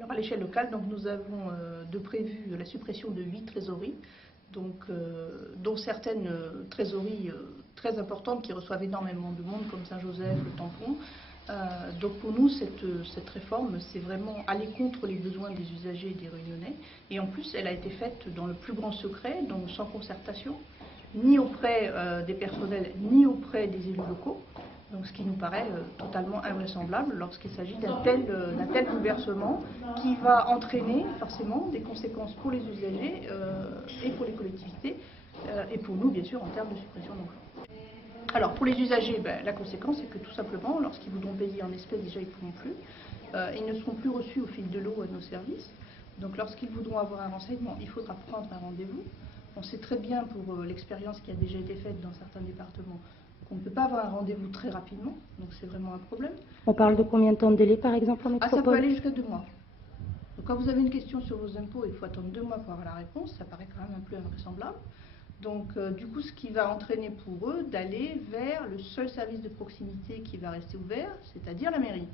Alors à l'échelle locale, donc, nous avons de prévu la suppression de 8 trésoreries, donc, dont certaines trésoreries très importantes qui reçoivent énormément de monde, comme Saint-Joseph, le Tampon. Donc pour nous, cette réforme, c'est vraiment aller contre les besoins des usagers et des Réunionnais. Et en plus, elle a été faite dans le plus grand secret, donc sans concertation, ni auprès des personnels, ni auprès des élus locaux. Donc, ce qui nous paraît totalement invraisemblable lorsqu'il s'agit d'un tel bouleversement qui va entraîner forcément des conséquences pour les usagers et pour les collectivités et pour nous, bien sûr, en termes de suppression d'emplois. Alors, pour les usagers, la conséquence, c'est que tout simplement, lorsqu'ils voudront payer en espèces, déjà, ils ne pourront plus. Ils ne seront plus reçus au fil de l'eau à nos services. Donc, lorsqu'ils voudront avoir un renseignement, il faudra prendre un rendez-vous. On sait très bien, pour l'expérience qui a déjà été faite dans certains départements, on ne peut pas avoir un rendez-vous très rapidement, donc c'est vraiment un problème. On parle de combien de temps de délai, par exemple, en métropole? Ça peut aller jusqu'à 2 mois. Donc quand vous avez une question sur vos impôts et il faut attendre 2 mois pour avoir la réponse, ça paraît quand même un peu invraisemblable. Donc du coup, ce qui va entraîner pour eux d'aller vers le seul service de proximité qui va rester ouvert, c'est-à-dire la mairie.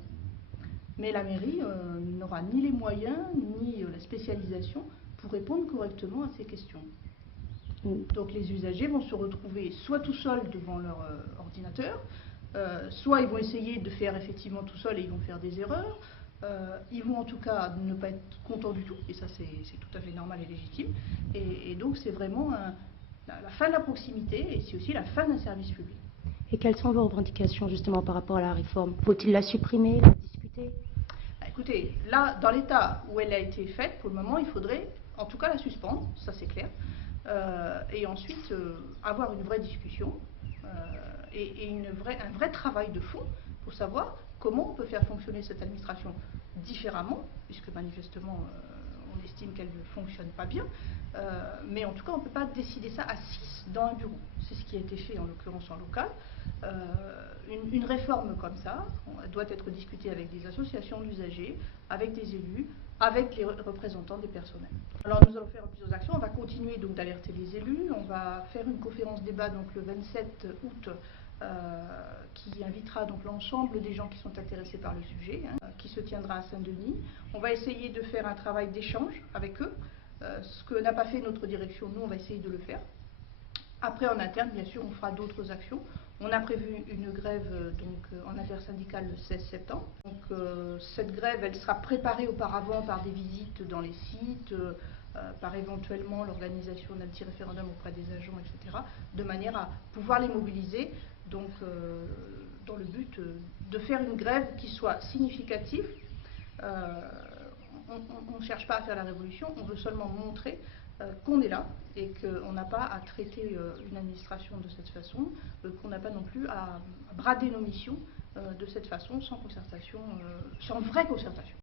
Mais la mairie n'aura ni les moyens, ni la spécialisation pour répondre correctement à ces questions. Donc les usagers vont se retrouver soit tout seuls devant leur ordinateur, soit ils vont essayer de faire effectivement tout seuls et ils vont faire des erreurs. Ils vont en tout cas ne pas être contents du tout, et ça c'est tout à fait normal et légitime. Et donc c'est vraiment la fin de la proximité et c'est aussi la fin d'un service public. Et quelles sont vos revendications justement par rapport à la réforme? Faut-il la supprimer, la discuter? Écoutez, là, dans l'état où elle a été faite, pour le moment, il faudrait en tout cas la suspendre, ça c'est clair. Et ensuite avoir une vraie discussion et un vrai travail de fond pour savoir comment on peut faire fonctionner cette administration différemment, puisque manifestement on estime qu'elle ne fonctionne pas bien, mais en tout cas on ne peut pas décider ça à 6 dans un bureau. C'est ce qui a été fait en l'occurrence en local. Une réforme comme ça doit être discutée avec des associations d'usagers, avec des élus, avec les représentants des personnels. Alors nous allons faire plusieurs actions, on va continuer donc d'alerter les élus, on va faire une conférence débat donc le 27 août qui invitera donc l'ensemble des gens qui sont intéressés par le sujet, qui se tiendra à Saint-Denis. On va essayer de faire un travail d'échange avec eux, ce que n'a pas fait notre direction, nous on va essayer de le faire. Après en interne, bien sûr, on fera d'autres actions. On a prévu une grève en intersyndicale le 16 septembre. Donc, cette grève, elle sera préparée auparavant par des visites dans les sites, par éventuellement l'organisation d'un petit référendum auprès des agents, etc., de manière à pouvoir les mobiliser, donc, dans le but de faire une grève qui soit significative. On ne cherche pas à faire la révolution, on veut seulement montrer qu'on est là et qu'on n'a pas à traiter une administration de cette façon, qu'on n'a pas non plus à brader nos missions de cette façon, sans concertation, sans vraie concertation.